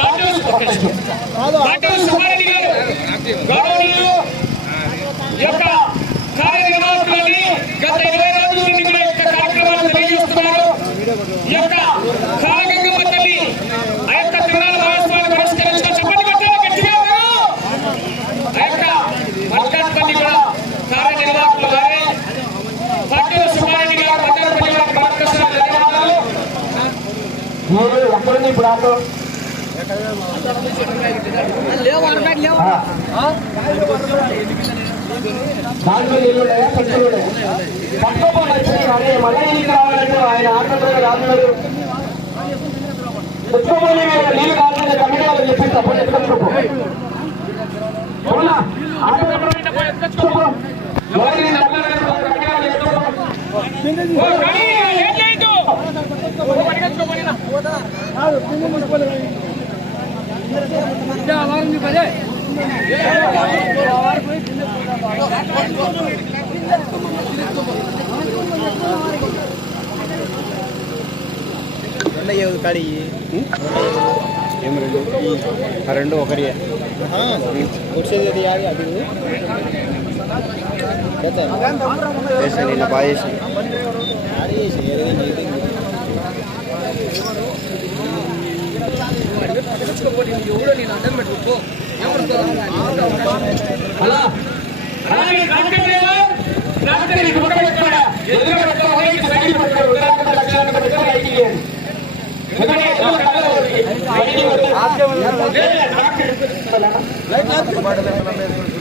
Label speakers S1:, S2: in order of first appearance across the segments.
S1: ఆ ట్రాక్టర్ కొద్దిగా
S2: గౌరవనీయులు యొక్క కార్యనిర్వాహకులని గత ఇరవై రోజుల నుండి కూడా ఈ యొక్క కార్యక్రమాలు తెలియజేస్తున్నారు ఈ యొక్క కాలగంగమ్మ తల్లి ఆ యొక్క తిరునాళ్ళ మహోత్సవాన్ని పురస్కరించిన చెప్పండి కొట్టాలి గట్టిగా అందరూ. ఆ యొక్క మల్కాజ్పల్లి కూడా కార్యనిర్వాహకులు వారే పాటలు సుబ్బారెడ్డి గారు మద్దతు గారికి మరొకసారి ధన్యవాదాలు
S1: మీరు ఎక్కడుంది ఇప్పుడు ఆటో. దాంట్లో మళ్ళీ నీళ్ళు కావాలంటే ఆయన ఆటోలో రాజున్నారు తెచ్చుకోమని నీళ్ళు కావాలంటే కమిటీ వాళ్ళకి చెప్పి తప్పని ఎత్తుకోకపో అవునా? ఆటో తెచ్చుకోపో. ఎవరికి నీళ్ళు అక్కర్లేదు, కమిటీ వాళ్ళకి ఎత్తుకోపో.
S2: ఓ కానీ ఏం చేయొద్దు. ఓ పట్టుకోమని.
S3: రెండు ఒకరి నిన్న బాగా చేసి
S1: అలా
S2: అలాగే డాక్టర్ డ్రైవర్, డాక్టర్ ఇటు ಕಲಿಸ್ಕೋಬೋದು ನಿಮಗೆ ಊರು ನೀನು ಅಡ್ಡ ಮಾಡಬೇಕು ಅಲ್ಲ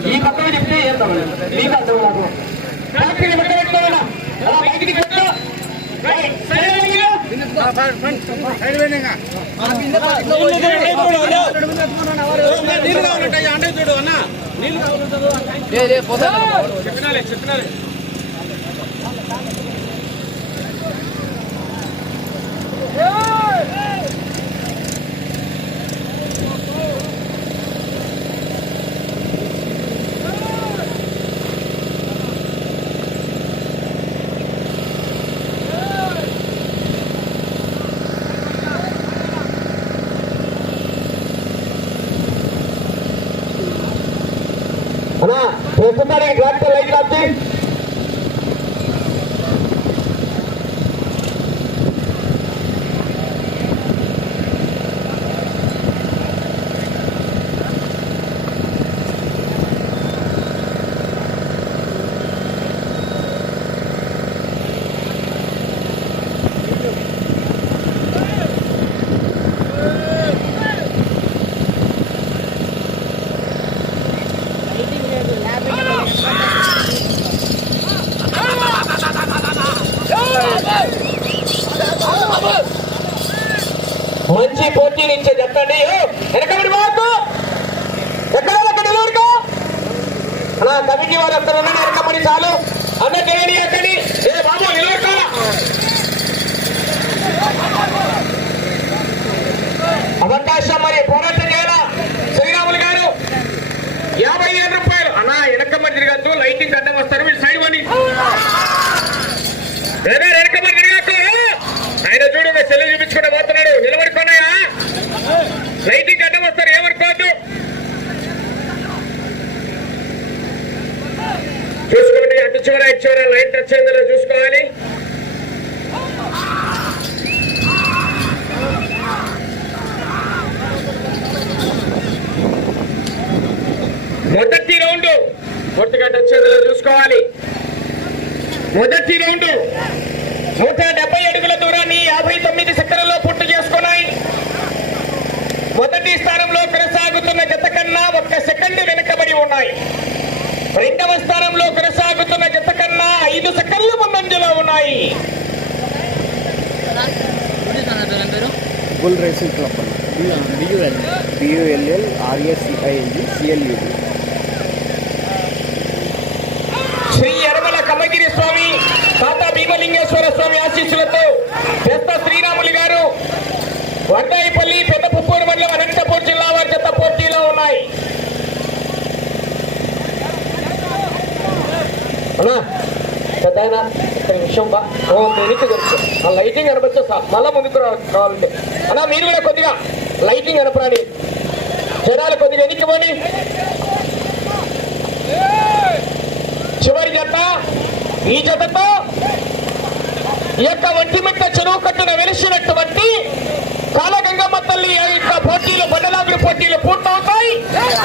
S2: ಈ ಮಕ್ಕಳು ನಿಮ್ಗೆ ಏನ್ ತಗೊಳ್ಳಿ ನೀನು ಅರ್ಥ ಮಾಡಬೇಕು ఒకటి. రైట్కి పెట్టుకో. లేదు, డాక్టర్ ఈ పక్కన చెప్తే ఏం తప్పలేదు. నీకు అర్థం కాదు. డాక్టర్ ఇటు పక్క పెట్టుకోవాలా? అలా బయటికి పెట్టుకో. రైట్. సైడ్ వెనక్కి. చెప్పినాలే చెప్పినాలే
S1: మంచి పోటీనిచ్చే చెప్పండి వెనకబడి మాకు ఎక్కడ అక్కడ అలా కమిటీ వారు అక్కడ వెనకబడి చాలు. అన్న చేయండి ఎక్కడి? ఏ బాబు నిలవడుకో అవకాశం మరి పోరాటం చేయాలా శ్రీరాములు గారు యాభై ఏడు రూపాయలు అన్నా వెనక మరి తిరగద్దు లైటింగ్ అడ్డం వస్తారు మీరు సైడ్ పని బ్రదర్ వెనక మరి తిరగద్దు ఆయన చూడు మీ సెల్లు చూపించుకుంటూ పోతున్నాడు నిలబడుకున్నాయా లైటింగ్ అడ్డం వస్తారు ఏమనుకోవద్దు చూసుకోండి అటు చివర ఇటు చివర లైట్ టచ్ అయిందో చూసుకోవాలి. మొదటి రౌండ్ పూర్తిగా టచ్ అయిందో చూసుకోవాలి. మొదటి రౌండ్ నూట డెబ్బై అడుగుల దూరాన్ని యాభై తొమ్మిది సెకండ్లలో పూర్తి చేసుకున్నాయి మొదటి స్థానంలో కొనసాగుతున్న జత కన్నా ఒక్క సెకండ్ వెనుకబడి ఉన్నాయి. రెండవ స్థానంలో కొనసాగుతున్న జత కన్నా ఐదు సెకండ్లు ముందంజలో ఉన్నాయి.
S3: Bull racing club B U L L
S1: Shri Yaramala Kamagiri Swami తాత భీమలింగేశ్వర స్వామి ఆశీస్సులతో పెద్ద శ్రీరాములు గారు పెద్ద పుప్పూరు మండలం అనంతపూర్ జిల్లా వారి చెత్త పోటీలో ఉన్నాయి. అన్నా పెద్ద ఆయన ఇక్కడ విషయం బా ఓ వెనక్కి ఆ లైటింగ్ కనపడితే సార్ మళ్ళా ముందుకు రా- రావాలంటే. అన్నా మీరు కూడా కొద్దిగా లైటింగ్ కనపడాలి జనాలు కొద్దిగా ఎందుకు పోండి. చివరి జత ఈ జతతో ఈ యొక్క ఒంటిమిట్ట చెరువు కట్టున వెలిసినటువంటి కాలగంగమ్మ తల్లి ఆ యొక్క పోటీలు బండలాగుల పోటీలు పూర్తవుతాయి.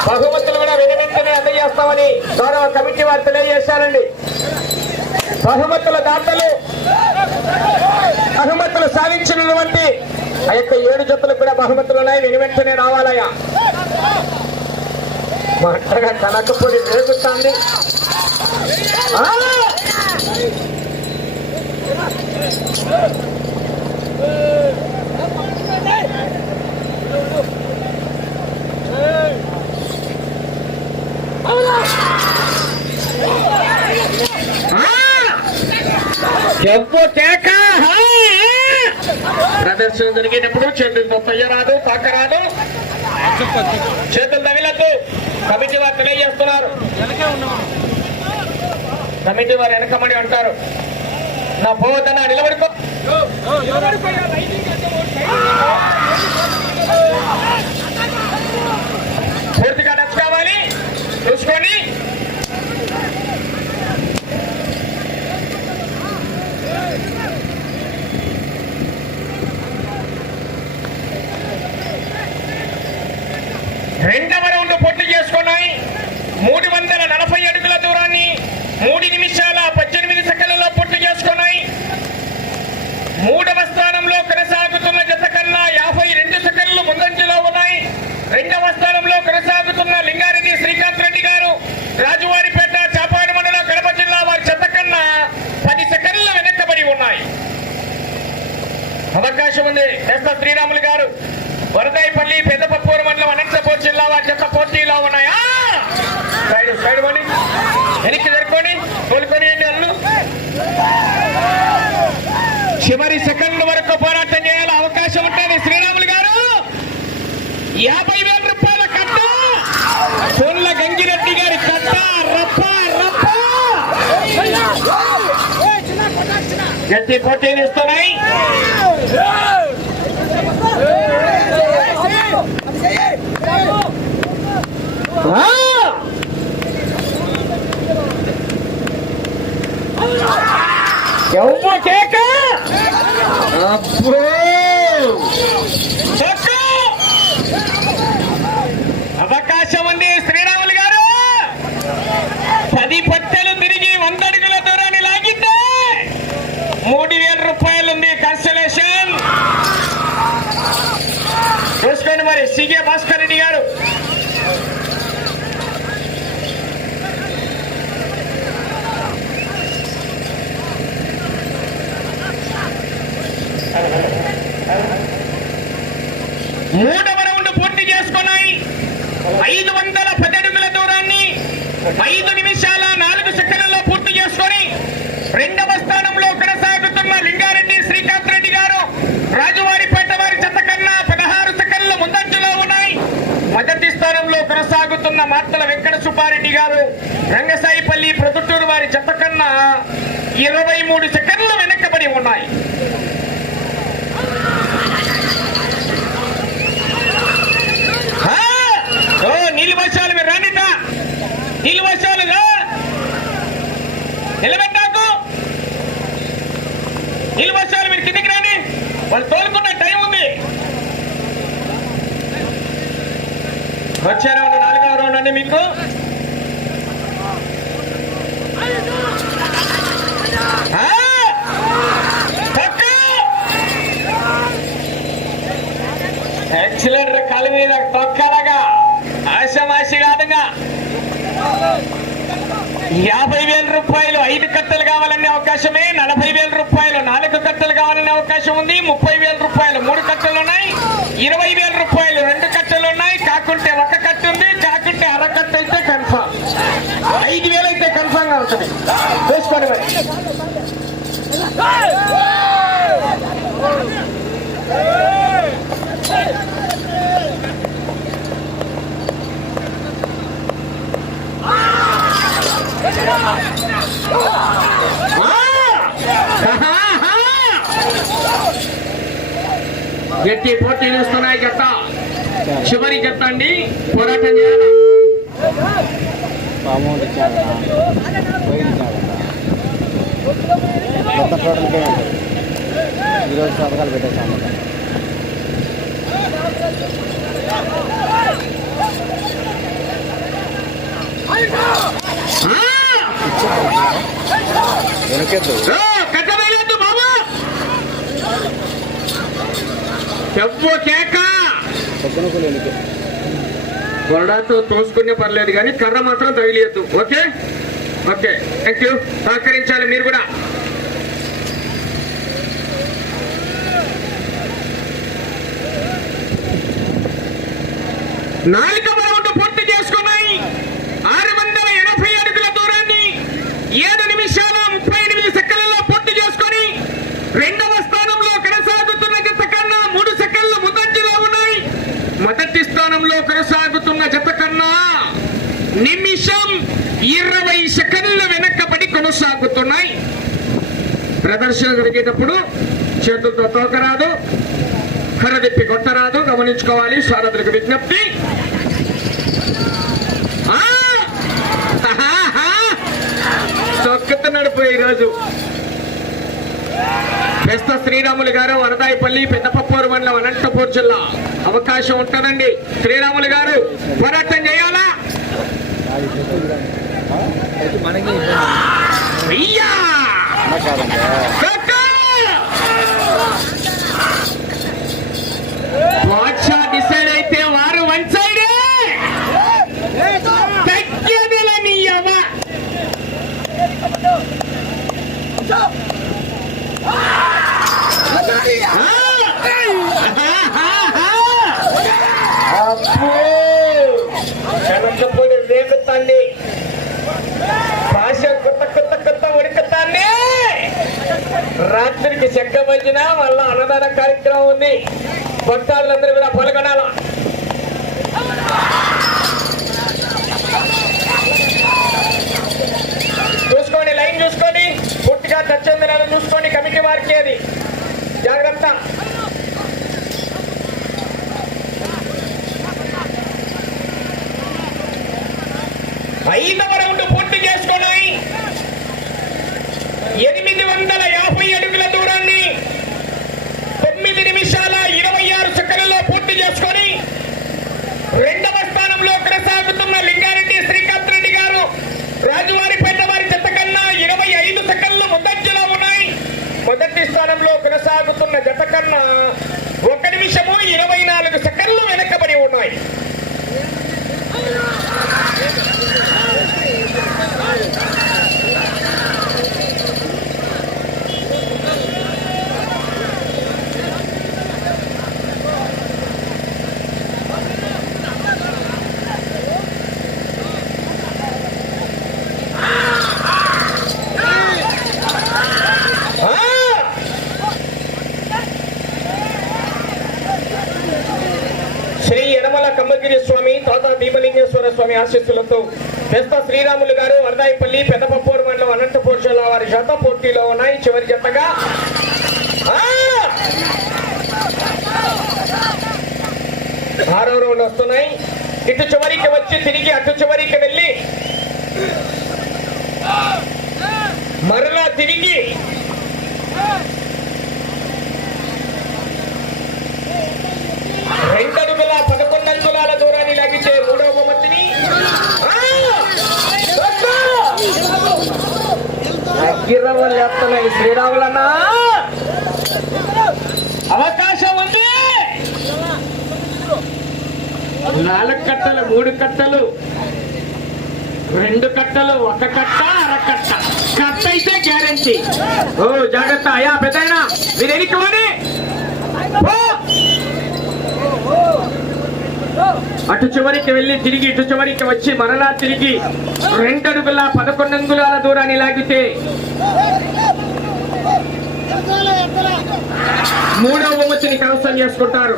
S1: బహుమతులు కూడా వెను వెంటనే అందజేస్తామని గౌరవ కమిటీ వారు తెలియజేశారండి. బహుమతుల దాతలు బహుమతులు సాధించినటువంటి ఆ యొక్క ఏడు జతలకు కూడా బహుమతులు ఉన్నాయి. వెను వెంటనే రావాలయ్యా మంటగా కనకపోయి రేగుతాంది Hey! చెప్పు కేక. ప్రదర్శన జరిగేటప్పుడు చేతులతో తొయ్యరాదు తాకరాదు చేతులు తగిలద్దు. కమిటీ వారు తెలియజేస్తున్నారు. కమిటీ వారు వెనకమని అంటారు. నా పోవద్దన్న నిలబడుకో పూర్తిగా చూసుకోండి రెండవ రౌండ్ పొట్టు చేసుకున్నాయి. మూడు వందల నలభై అడుగుల దూరాన్ని మూడు నిమిషాలు పద్దెనిమిది సెకండ్లలో పూర్తి చేసుకున్నాయి మూడవ స్థానంలో కొనసాగుతున్న జత కన్నా యాభై రెండు సెకండ్లు ముందంజలో ఉన్నాయి రెండవ స్థానంలో కొనసాగుతున్న లింగారెడ్డి శ్రీకాంత్ రెడ్డి గారు రాజువారిపేట చాపాడు మండలం కడప జిల్లా వారి జత కన్నా పది సెకండ్ల వెనక్కబడి ఉన్నాయి అవకాశం ఉంది ఎస్ శ్రీరాములు గారు వరదాయిపల్లి పెద్దపప్పూరు మండలం అనంతపూర్ జిల్లా వారి చెత్త పోటీలో ఉన్నాయా సైడ్ సైడ్ పోని వెనక్కి జరుపుకొని కోలుకొని అల్లు చివరి సెకండ్ల వరకు పోరాటం చేయాలి అవకాశం ఉంటుంది శ్రీరాములు గారు యాభై వేల రూపాయల కట్ట సోన్ల గంగిరెడ్డి గారి కట్ట రప్ప రప్ప గట్టి పోటీలు ఇస్తున్నాయి ఆ! కేక! అవకాశం ఉంది శ్రీరాములు గారు. పది పట్టెలు తిరిగి వంద అడుగుల దూరాన్ని లాగితే మూడు వేల రూపాయలు ఉంది కన్సలేషన్ చూసుకోండి మరి సిగే భాస్కర్ రెడ్డి గారు. మూడవ రౌండ్ పూర్తి చేసుకున్నాయి ఐదు వందల పది అడుగుల దూరాన్ని ఐదు నిమిషాల నాలుగు సెకండ్లలో పూర్తి చేసుకొని రెండవ స్థానంలో కొనసాగుతున్న లింగారెడ్డి శ్రీకాంత్ రెడ్డి గారు రాజువారిపేట వారి చెత్త కన్నా పదహారు సెకండ్ల ముందంజలో ఉన్నాయి మొదటి స్థానంలో కొనసాగుతున్న మార్తల సుబ్బారెడ్డి గారు రంగసాయిపల్లి ప్రొద్దుటూరు వారి జత కన్నా ఇరవై మూడు సెకండ్లు వెనక్కబడి ఉన్నాయి. ఆ! ఓ నీళ్ళు వర్షాలు మీరు రండిట నీళ్ళు వర్షాలు నిలబెట్టాకు నీళ్ళు వర్షాలు మీరు కిందికి రండి. వాళ్ళు తోలుకున్న టైం ఉంది. వచ్చే నాలుగు? నాలుగవ మీకు ఆ! తక్కు! మీద తొక్కలగా ఆశమాసి కాదుగా యాభై వేల రూపాయలు ఐదు కట్టలు కావాలనే అవకాశమే నలభై వేల రూపాయలు
S2: రూపాయలు నాలుగు కట్టలు కావాలనే అవకాశం ఉంది ముప్పై వేల రూపాయలు మూడు కట్టలు ఉన్నాయి ఇరవై ఉంటుంది చూసుకోండి మరి
S1: గట్టి పోటీ చూస్తున్నాయి జత చివరి జత అండి. పోరాటం చేయాలి.
S3: అమౌంట్ ఇచ్చాడు పోయి ఇచ్చాడు మొత్తం టోటల్ ఈరోజు సంతకాలు పెట్టేసాము వెనకెద్దు
S1: చెప్పు కేక.
S3: వెనక.
S1: కొరడాతో తోసుకునే పర్లేదు కానీ కర్ర మాత్రం తగిలియద్దు. ఓకే? ఓకే. థ్యాంక్ యూ సహకరించాలి మీరు కూడా. నాలుక బలవంతు పూర్తి చేసుకున్నాయి ఆరు వందల ఎనభై అడుగుల దూరాన్ని ఏడు నిమిషాల ముప్పై ఎనిమిది సెకండ్లలో పూర్తి చేసుకొని రెండవ స్థానంలో కొనసాగుతున్న జత కన్నా మూడు సెకండ్లు ముందంజలో ఉన్నాయి మొదటి స్థానంలో కొనసాగుతున్న జత కన్నా నిమిషం ఇరవై సెకండ్ల వెనక్కబడి కొనసాగుతున్నాయి. ప్రదర్శన జరిగేటప్పుడు చేతులతో తోకరాదు కరదిప్పి కొట్టరాదు గమనించుకోవాలి సారథులకు విజ్ఞప్తి. ఆ! తొక్కుతున్నాడు పోయి ఈరోజు పెస్త శ్రీరాములు గారు వరదాయిపల్లి పెద్దపప్పూరు మండలం అనంతపూర్ జిల్లా. అవకాశం ఉంటుందండి. శ్రీరాములు గారు పోరాటం చేయాలా?
S3: అయితే
S1: డిసైడ్ అయితే వారు వన్ సైడే తగ్గేదిలే నీ యవ్వ. అబ్బో! కనంతపూడి రేగుతాండి భాష కొత్త కొత్త కొత్త ఉడుకుతాండి రాత్రికి శంఖ వచ్చిన వల్ల అన్నదాన కార్యక్రమం ఉంది. భక్తాదులందరూ కూడా పాల్గొనాలా చూసుకోండి లైన్ చూసుకోండి పూర్తిగా టచ్ ఉంది లేదా చూసుకోండి కమిటీ వారికి అది జాగ్రత్త ఐదవ రౌండ్ పూర్తి చేసుకున్నాయి ఎనిమిది వందల యాభై అడుగుల దూరాన్ని తొమ్మిది నిమిషాల ఇరవై ఆరు సెకండ్లలో పూర్తి చేసుకొని రెండవ స్థానంలో కొనసాగుతున్న లింగారెడ్డి శ్రీకాంత్ రెడ్డి గారు రాజువారి వారి జత కన్నా ఇరవై ఐదు సెకండ్లు ముందంజలో ఉన్నాయి మొదటి స్థానంలో కొనసాగుతున్న జత కన్నా ఒక నిమిషము ఇరవై నాలుగు సెకండ్లు వెనకబడి ఉన్నాయి ఆ! శ్రీ యనమల కమ్మగిరి స్వామి తాత భీమలింగేశ్వర స్వామి ఆశీస్సులతో పెస్త శ్రీరాములు గారు వరదాయిపల్లి పెద్దపప్పూరు మండలం అనంతపూర్ జిల్లా వారి జత పోటీలో ఉన్నాయి. చివరి జతగా. ఆరో రోజులు వస్తున్నాయి. ఇటు చివరికి వచ్చి తిరిగి అటు చివరికి వెళ్ళి మరలా తిరిగి అగ్గిరవల్ ఎత్తలై శ్రీరాములన్న! అవకాశం ఉంది! నాలుగు కట్టలు మూడు కట్టలు రెండు కట్టలు ఒక కట్ట అరకట్ట కట్ట. అయితే గ్యారంటీ ఓ జాగ్రత్త. అయ్యా పెద్దయినా మీరు ఎన్నికమని అటు చివరికి వెళ్ళి తిరిగి ఇటు చివరికి వచ్చి మరలా తిరిగి రెండడుగుల పదకొండు అంగుళాల దూరాన్ని లాగితే మూడవ బొమ్మతిని కవసం చేసుకుంటారు.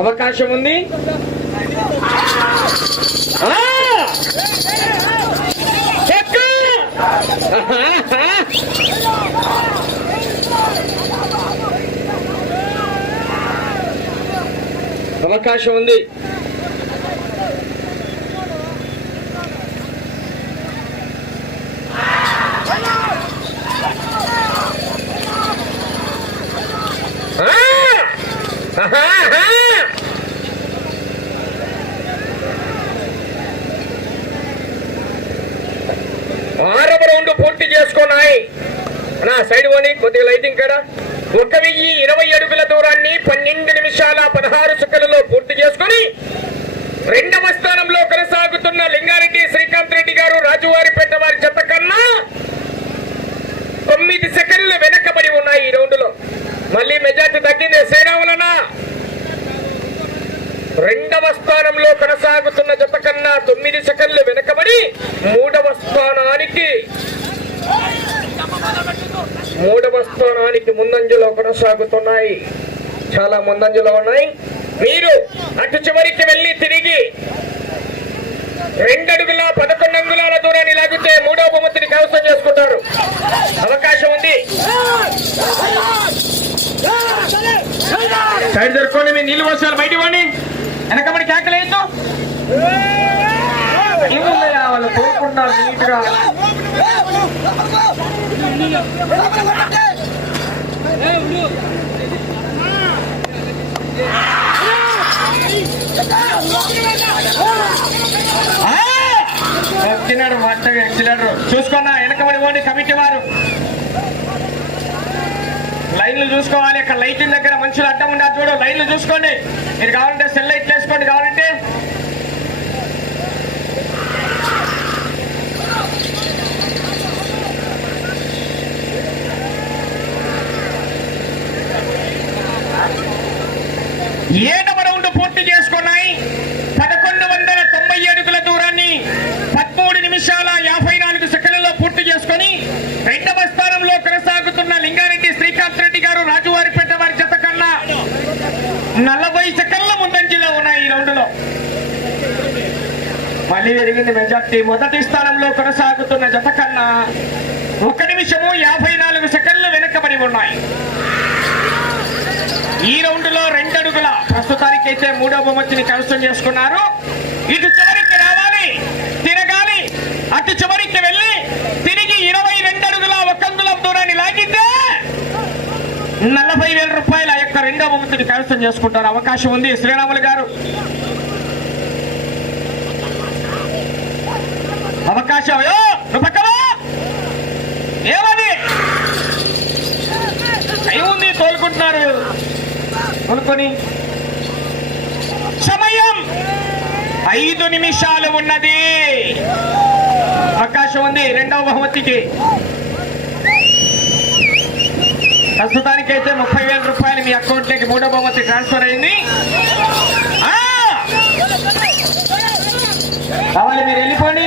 S1: అవకాశం ఉంది. అవకాశం ఉంది. ఆరవ రౌండ్ పూర్తి చేసుకున్నాయి. నా సైడ్ పోనీ కొద్దిగా లైటింగ్ కదా ఒక వెయ్యి ఇరవై అడుగుల దూరాన్ని పన్నెండు నిమిషాల పదహారు సెకండ్లలో పూర్తి చేసుకొని రెండవ స్థానంలో కొనసాగుతున్న లింగారెడ్డి శ్రీకాంత్ రెడ్డి గారు రాజువారిపేట వారి చెత్త కన్నా తొమ్మిది సెకండ్లు వెనకబడి ఉన్నాయి ఈ రౌండ్లో. మళ్ళీ మెజార్టీ తగ్గింది శ్రీరాములన రెండవ స్థానంలో కొనసాగుతున్న జత కన్నా తొమ్మిది సెకండ్లు వెనకబడి మూడవ స్థానానికి మూడవ స్థానానికి ముందంజలో కొనసాగుతున్నాయి. చాలా ముందంజలో ఉన్నాయి. మీరు అటు చివరికి వెళ్ళి తిరిగి రెండడుగుల పదకొండు అంగుళాల దూరాన్ని లాగితే మూడవ బహుమతిని కైవసం చేసుకుంటారు. అవకాశం ఉంది. సైడ్ జరుపుకోండి మీ నీళ్ళు పోసారు బయట ఇవ్వండి వెనక వెనకబడి కేకలేదు వాళ్ళు పోకుండా నీట్గా? ఆ! ఎక్కినాడు మట్టగా ఎక్కినాడు చూసుకున్నా వెనకబడి పోండి కమిటీ వారు. లైన్లు చూసుకోవాలి. ఇక్కడ లైటింగ్ దగ్గర మనుషులు అడ్డం ఉండాలి చూడు. లైన్లు చూసుకోండి. మీరు కావాలంటే సెల్ లైట్ చేసుకోండి కావాలంటే. ఏడవ రౌండ్ పూర్తి చేసుకున్నాయి. పదకొండు వందల తొంభై అడుగుల దూరాన్ని పదమూడు నిమిషాల యాభై నాలుగు సెకండ్లలో పూర్తి చేసుకొని రెండవ స్థానంలో కొనసాగుతున్న లింగారెడ్డి శ్రీకాంత్ రెడ్డి గారు రాజువారిపేట వారి జత కన్నా నలభై సెకండ్ల ముందంజలో ఉన్నాయి ఈ రౌండ్లో మళ్ళీ పెరిగింది మెజార్టీ. మొదటి స్థానంలో కొనసాగుతున్న జత కన్నా ఒక నిమిషము యాభై నాలుగు సెకండ్లు వెనకబడి ఉన్నాయి. ఈ రౌండ్లో రెండడుగుల. ప్రస్తుతానికి అయితే మూడో బొమ్మతిని కలుసం చేసుకున్నారు ఇటు చివరికి రావాలి తిరగాలి అటు చివరికి వెళ్ళి తిరిగి ఇరవై రెండు అడుగుల ఒకందుల దూరాన్ని లాగితే నలభై వేల రూపాయల యొక్క రెండవ బొమ్మతిని కైవసం చేసుకుంటారు. అవకాశం ఉంది. శ్రీరాములు గారు. అవకాశం. అయ్యో, నువ్వు పక్కవా? ఏముంది? తోలుకుంటున్నారు. కొనుక్కొని సమయం ఐదు నిమిషాలు ఉన్నది. అవకాశం ఉంది. రెండవ బహుమతికి. ప్రస్తుతానికైతే ముప్పై వేల రూపాయలు మీ అకౌంట్లోకి మూడో బహుమతి ట్రాన్స్ఫర్ అయింది. కావాలి మీరు వెళ్ళిపోండి.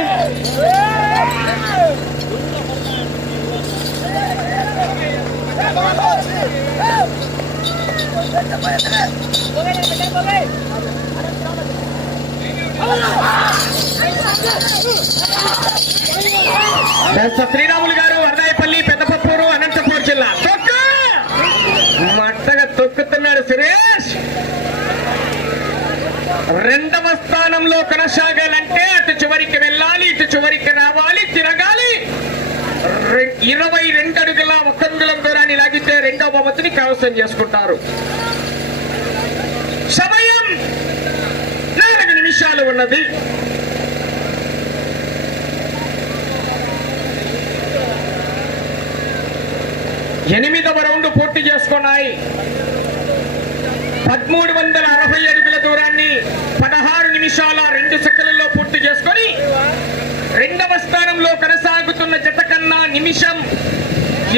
S1: శాస్త్ర శ్రీరాములు గారు వరదాయపల్లి పెద్దపప్పూరు అనంతపూర్ జిల్లా తొక్క మట్టగా తొక్కుతున్నాడు సురేష్! రెండవ స్థానంలో కొనసాగాలంటే అటు చివరికి వెళ్ళాలి ఇటు చివరికి రావాలి తిరగాలి. ఇరవై రెండు అడుగుల ఒకందుల దూరాన్ని లాగితే రెండవ భవతిని కవసం చేసుకుంటారు. సమయం నాలుగు నిమిషాలు ఉన్నది. ఎనిమిదవ రౌండ్ పూర్తి చేసుకున్నాయి. పదమూడు వందల అరవై అడుగుల దూరాన్ని పదహారు నిమిషాల రెండు సెకండ్లలో పూర్తి చేసుకొని రెండవ స్థానంలో కొనసాగుతున్న జత కన్నా నిమిషం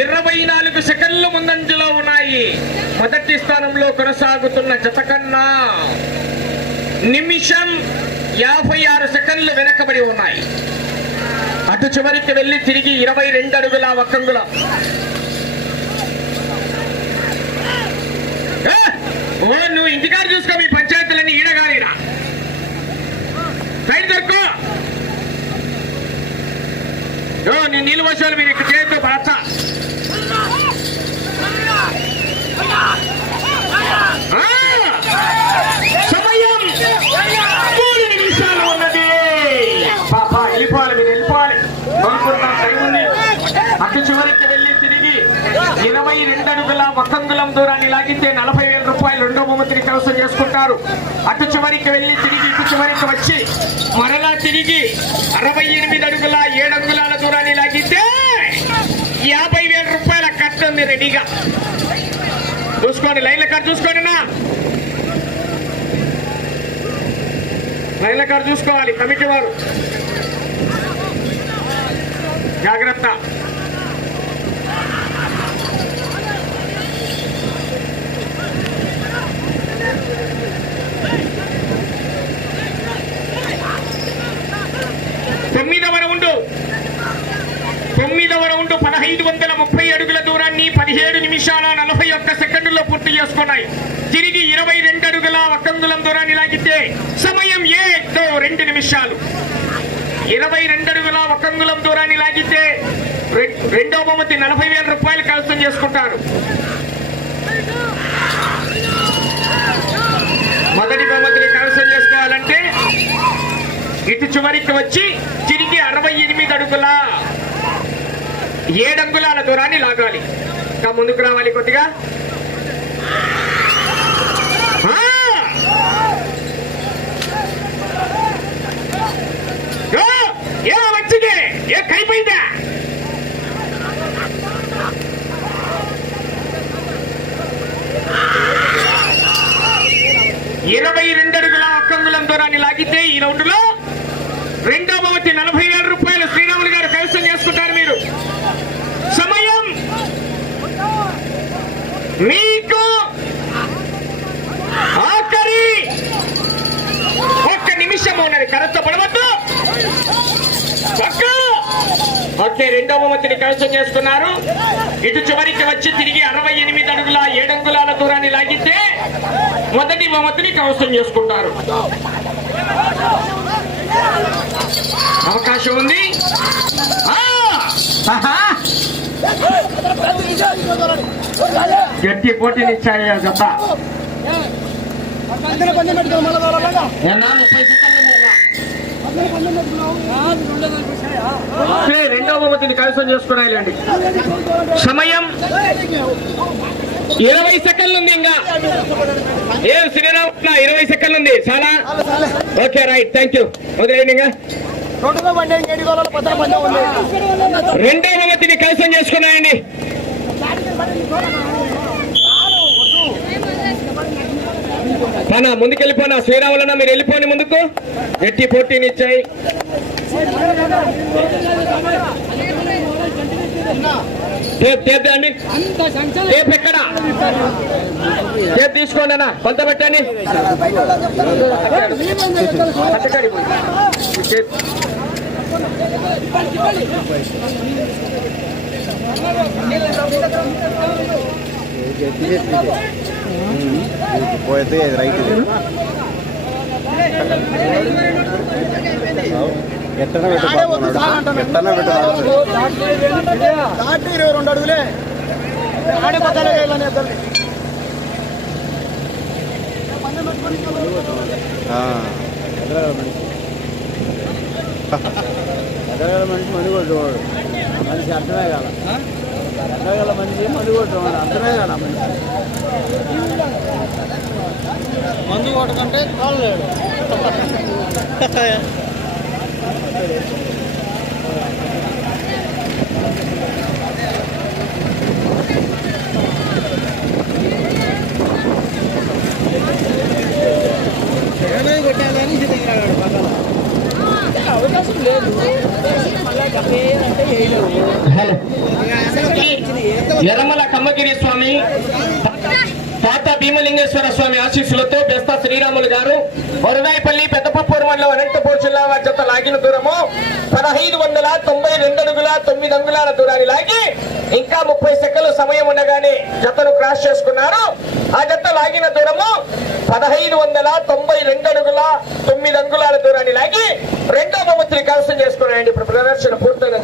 S1: ఇరవై నాలుగు సెకండ్లు ముందంజలో ఉన్నాయి. మొదటి స్థానంలో కొనసాగుతున్న జత కన్నా నిమిషం యాభై ఆరు సెకండ్లు వెనకబడి ఉన్నాయి. అటు చివరికి వెళ్ళి తిరిగి ఇరవై రెండు అడుగుల వక్కంగులం ఏ! ఓ నువ్వు ఇంటికాడ చూసుకో మీ పంచాయతీలన్నీ ఈడగాలిరా సైడ్ దొరుకో. ఓ నీ నీళ్ళు వర్షాలు మీరు ఇక్కడ చేయొద్దు బాచ సమయం! ఇరవై రెండు అడుగుల ఒక్కంగులం దూరాన్ని లాగితే నలభై వేల రూపాయలు రెండో బహుమతిని కవసం చేసుకుంటారు. అటు చివరికి వెళ్ళి తిరిగి ఇటు చివరికి వచ్చి మరలా తిరిగి అరవై ఎనిమిది అడుగుల ఏడు అంగుళాల దూరాన్ని లాగితే యాభై వేల రూపాయల కట్టుంది రెడీగా. చూసుకోండి లైన్ల ఖర్చు చూసుకోండి నా లైన్ల ఖర్చు చూసుకోవాలి కమిటీ వారు. జాగ్రత్త. తొమ్మిదవ తొమ్మిదవ రౌండ్ పదహైదు వందల ముప్పై అడుగుల దూరాన్ని పదిహేడు నిమిషాల నలభై ఒక్క సెకండ్లో పూర్తి చేసుకున్నాయి. తిరిగి ఇరవై రెండు అడుగుల ఒక్కంగులం దూరాన్ని లాగితే సమయం ఏదో రెండు నిమిషాలు. ఇరవై రెండు అడుగుల ఒక్కంగులం దూరాన్ని లాగితే రె- రెండో బహుమతి నలభై వేల రూపాయలు కలసం చేసుకుంటారు. మొదటి బహుమతిని కలసం చేసుకోవాలంటే ఇటు చివరికి వచ్చి తిరిగి అరవై ఎనిమిది అడుగుల ఏడంగుళాల దూరాన్ని లాగాలి. ఇంకా ముందుకు రావాలి కొద్దిగా. ఆ! వచ్చింది? ఏ కైపోయిందా? ఇరవై రెండు అడుగుల ఒక్కంగులం దూరాన్ని లాగితే ఈ రౌండ్లో రెండో భవతి నలభై వేల రూపాయలు శ్రీరాములు గారు కైవసం చేసుకుంటారు మీరు. సమయం మీకు ఆఖరి ఒక్క నిమిషం ఉన్నది. కరెక్ట్ పడవద్దు. ఓకే రెండవ మంత్రిని కైవసం చేసుకున్నారు. ఇటు చివరికి వచ్చి తిరిగి అరవై ఎనిమిది అడుగుల ఏడంగుళాల దూరాన్ని లాగితే మొదటి బహుమతిని కైవసం చేసుకుంటారు. అవకాశం ఉంది! గట్టి పోటీనిచ్చాయి ఆ జత. ఏనా, ముప్పై సెకండ్లు ఉన్నాయా? ఓకే, రెండో బహుమతిని కైవసం చేసుకున్నాయిలేండి సమయం ఇరవై సెకండ్లు ఉంది ఇంకా. ఏ శ్రీరామ్ ఇరవై సెకండ్లు ఉంది. చాలా ఓకే రైట్. థ్యాంక్ యూ వదిలేండి ఇంకా.
S3: రోడ్డుగా బండి ఏడు గోళాలు పద్దల పందెం ఉంది
S1: రెండో బహుమతిని కైవసం చేసుకున్నాయండి. పనా ముందుకెళ్ళిపోనా శ్రీరాములన్న మీరు వెళ్ళిపోని ముందుకు. గట్టి పోటీని ఇచ్చాయి. టేప్ టేప్ అండి టేప్ ఎక్కడ? టేప్ తీసుకోండి అన్న. కొంత పెట్టండి.
S3: పోతే రైట్ ఎట్టన ఎట్టన దాటి ఇరవై రెండు అడుగులే. మనిషి కొట్టేవాడు మనిషి అర్థమే కాల ఎదరగల మనిషి కొట్టేవాడు అర్థమే కాల మనిషి మందు కొట్టకంటే కాలు లేడు.
S1: Thank you. అడుగుల దూరము పదహైదు వందల తొంభై రెండు అడుగుల తొమ్మిది అంగుళాల దూరాన్ని లాగి ఇంకా ముప్పై సెకండ్ల సమయం ఉండగానే జతను క్రాస్ చేసుకున్నారు. ఆ జత లాగిన దూరము పదహైదు వందల తొంభై రెండు అడుగుల తొమ్మిది అంగుళాల దూరాన్ని లాగి రెండో బహుమతిని కైవసం చేసుకున్నాయండి ఇప్పుడు ప్రదర్శన పూర్తయిన